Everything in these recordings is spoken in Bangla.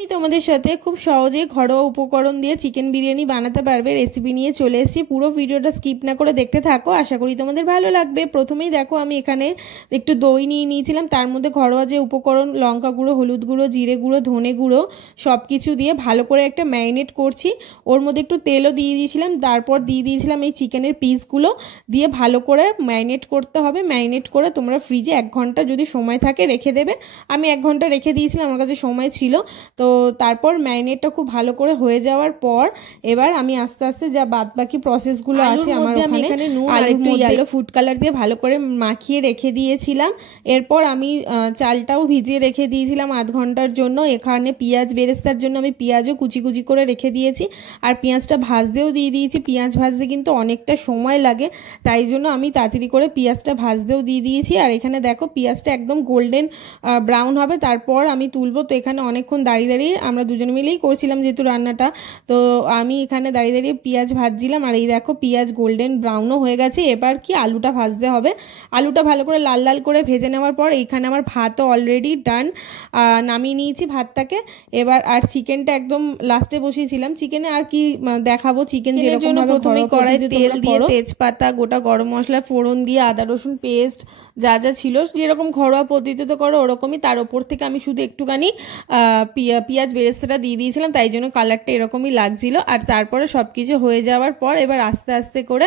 আমি তোমাদের সাথে খুব সহজে ঘরোয়া উপকরণ দিয়ে চিকেন বিরিয়ানি বানাতে পারবে রেসিপি নিয়ে চলে এসেছি। পুরো ভিডিওটা স্কিপ না করে দেখতে থাকো, আশা করি তোমাদের ভালো লাগবে। প্রথমেই দেখো আমি এখানে একটু দই নিয়ে নিয়েছিলাম, তার মধ্যে ঘরোয়া যে উপকরণ লঙ্কা গুঁড়ো, হলুদ গুঁড়ো, জিরে গুঁড়ো, ধনে গুঁড়ো সব কিছু দিয়ে ভালো করে একটা ম্যারিনেট করছি। ওর মধ্যে একটু তেলও দিয়ে দিয়েছিলাম, তারপর দিয়ে দিয়েছিলাম এই চিকেনের পিসগুলো দিয়ে ভালো করে ম্যারিনেট করতে হবে। ম্যারিনেট করে তোমরা ফ্রিজে 1 ঘন্টা যদি সময় থাকে রেখে দেবে। আমি 1 ঘন্টা রেখে দিয়েছিলাম, আমার কাছে সময় ছিল। তো তারপর ম্যারিনেটটা খুব ভালো করে হয়ে যাওয়ার পর এবার আমি আস্তে আস্তে যা বাদবাকি প্রসেসগুলো আছে আমার ওখানে নুন আর একটু ইয়েলো ফুড কালার দিয়ে ভালো করে মাখিয়ে রেখে দিয়েছিলাম। এরপর আমি চালটাও ভিজিয়ে রেখে দিয়েছিলাম 1/2 ঘন্টার জন্য। এখানে পেঁয়াজ বেরেস্তার জন্য আমি পেঁয়াজও কুচি কুচি করে রেখে দিয়েছি, আর পেঁয়াজটা ভাজতেও দিয়ে দিয়েছি। পেঁয়াজ ভাজতে কিন্তু অনেকটা সময় লাগে, তাই জন্য আমি তাড়াতাড়ি করে পেঁয়াজটা ভাজতেও দিয়ে দিয়েছি। আর এখানে দেখো পেঁয়াজটা একদম গোল্ডেন ব্রাউন হবে, তারপর আমি তুলবো। তো এখানে অনেকক্ষণ দাঁড়িয়ে দাঁড়িয়ে আমরা দুজনে মিলেই করছিলাম যেহেতু রান্নাটা, তো আমি এখানে দাঁড়িয়ে দাঁড়িয়ে পেঁয়াজ ভাজছিলাম। আর এই দেখো পেঁয়াজ গোল্ডেন ব্রাউনও হয়ে গেছে। এবার কি আলুটা ভাজতে হবে। আলুটা ভালো করে লাল লাল করে ভেজে নেওয়ার পর এইখানে আমার ভাতও অলরেডি ডান, নামিয়ে নিয়েছি ভাতটাকে। এবার আর চিকেনটা একদম লাস্টে বসিয়েছিলাম। চিকেনে আর কি দেখাবো, চিকেন যেরকম প্রথমেই কড়াইতে তেল দিয়ে তেজপাতা, গোটা গরম মশলা ফোড়ন দিয়ে আদা রসুন পেস্ট যা যা ছিল যেরকম ঘরোয়া পদ্ধতিতে করো ওরকমই, তার উপর থেকে আমি শুধু একটুখানি পেঁয়াজ বেরেস্তাটা দিয়ে দিয়েছিলাম, তাই জন্য কালারটা এরকমই লাগছিল। আর তারপরে সব কিছু হয়ে যাওয়ার পর এবার আস্তে আস্তে করে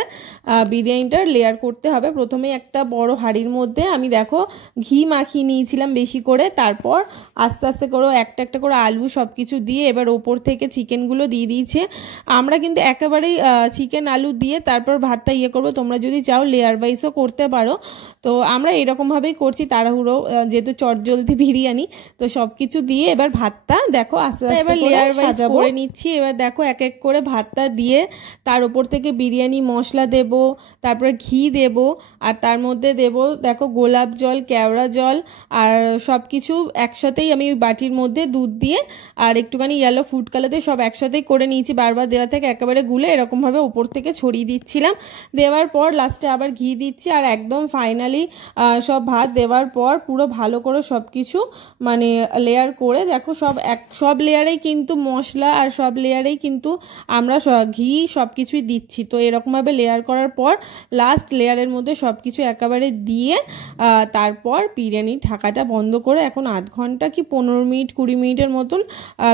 বিরিয়ানিটার লেয়ার করতে হবে। প্রথমে একটা বড় হাঁড়ির মধ্যে আমি দেখো ঘি মাখিয়ে নিয়েছিলাম বেশি করে, তারপর আস্তে আস্তে করে একটা একটা করে আলু সব কিছু দিয়ে এবার ওপর থেকে চিকেনগুলো দিয়ে দিয়েছে। আমরা কিন্তু একেবারেই চিকেন আলু দিয়ে তারপর ভাতটা করবো, তোমরা যদি চাও লেয়ার ওয়াইজও করতে পারো। তো আমরা এরকমভাবেই করছি তাড়াহুড়ো, যেহেতু চটজলদি বিরিয়ানি। তো সব কিছু দিয়ে এবার ভাতটা দেখো আস্তে আস্তে এবার লেয়ার ওয়াইজ করে নিচ্ছি। এবার দেখো এক এক করে ভাতটা দিয়ে তার উপর থেকে বিরিয়ানি মশলা দেব, তারপরে ঘি দেব, আর তার মধ্যে দেব দেখো গোলাপ জল, কেওড়া জল, আর সব কিছু একসাথেই আমি বাটির মধ্যে দুধ দিয়ে আর একটুখানি ইয়েলো ফুড কালার দিয়ে সব একসাথেই করে নিয়েছি। বারবার দেওয়া থেকে একেবারে গুলে এরকমভাবে উপর থেকে ছড়িয়ে দিচ্ছিলাম। দেওয়ার পর লাস্টে আবার ঘি দিচ্ছি, আর একদম ফাইনালি সব ভাত দেওয়ার পর পুরো ভালো করে সব কিছু মানে লেয়ার করে দেখো সব লেয়ারেই কিন্তু মশলা আর সব লেয়ারেই কিন্তু আমরা ঘি সব কিছুই দিচ্ছি। তো এরকমভাবে লেয়ার করার পর লাস্ট লেয়ারের মধ্যে সব কিছু একেবারে দিয়ে তারপর বিরিয়ানি ঢাকাটা বন্ধ করে এখন 1/2 ঘন্টা কি 15 মিনিট 20 মিনিটের মতন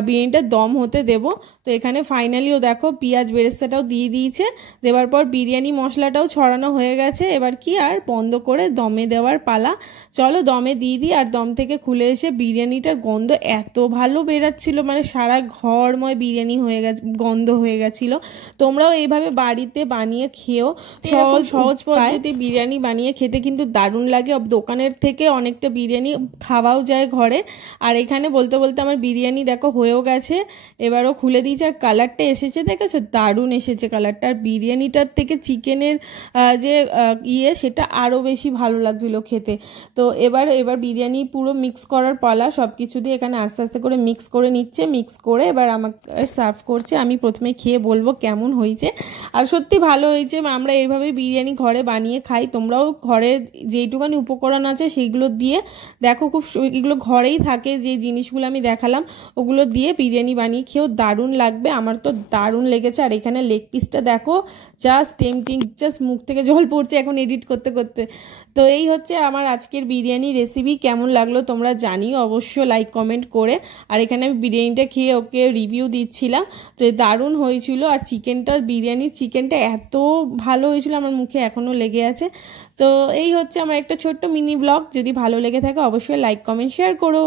বিরিয়ানিটা দম হতে দেব। তো এখানে ফাইনালিও দেখো পেঁয়াজ বেরেস্তাটাও দিয়ে দিয়েছে, দেওয়ার পর বিরিয়ানি মশলাটাও ছড়ানো হয়ে গেছে। এবার কি আর বন্ধ করে দমে দেওয়ার পালা। চলো দমে দিয়ে দিই। আর দম থেকে খুলে এসে বিরিয়ানিটার গন্ধ এত ভালো বেরাচ্ছিল, মানে সারা ঘরময় বিরিয়ানি হয়ে গেছে, গন্ধ হয়ে গেছিল। তোমরাও এইভাবে বাড়িতে বানিয়ে খেও, সহজ পদ্ধতি বিরিয়ানি বানিয়ে খেতে কিন্তু দারুণ লাগে। দোকানের থেকে অনেকটা বিরিয়ানি খাওয়াও যায় ঘরে। আর এখানে বলতে বলতে আমার বিরিয়ানি দেখো হয়েও গেছে, এবারও খুলে দিয়েছে। আর কালারটা এসেছে দেখেছো, দারুণ এসেছে কালারটা। আর বিরিয়ানিটার থেকে চিকেনের যে সেটা আরও বেশি ভালো লাগছিল খেতে। তো এবার বিরিয়ানি পুরো মিক্স করার পালা, সব কিছু দিয়ে এখানে আস্তে আস্তে করে মিক্স করে নিচ্ছে। মিক্স করে এবার আমাকে সার্ভ করছে। আমি প্রথমে খেয়ে বলবো কেমন হয়েছে। আর সত্যি ভালো হয়েছে। আমরা এইভাবে বিরিয়ানি ঘরে বানিয়ে খাই, তোমরাও ঘরে যেইটুকানি উপকরণ আছে সেইগুলো দিয়ে দেখো, খুব এগুলো ঘরেই থাকে যে জিনিসগুলো আমি দেখালাম ওগুলো দিয়ে বিরিয়ানি বানিয়ে খেয়েও দারুণ লাগবে। আমার তো দারুণ লেগেছে। আর এখানে লেগ পিসটা দেখো জাস্ট টেম্পটিং, জাস্ট মুখ থেকে জল পড়ছে এখন এডিট করতে করতে। তো এই হচ্ছে আমার আজকের বিরিয়ানি রেসিপি। কেমন লাগলো তোমরা জানিও অবশ্যই লাইক কমেন্ট করে। আর এখানে আমি বিরিয়ানিটা খেয়ে ওকে রিভিউ দিচ্ছিলাম, তো দারুণ হয়েছিল। আর বিরিয়ানির চিকেনটা এত ভালো হয়েছিল, আমার মুখে এখনও লেগে আছে। তো এই হচ্ছে আমার একটা ছোট্ট মিনি ব্লগ। যদি ভালো লেগে থাকে অবশ্যই লাইক কমেন্ট শেয়ার করো।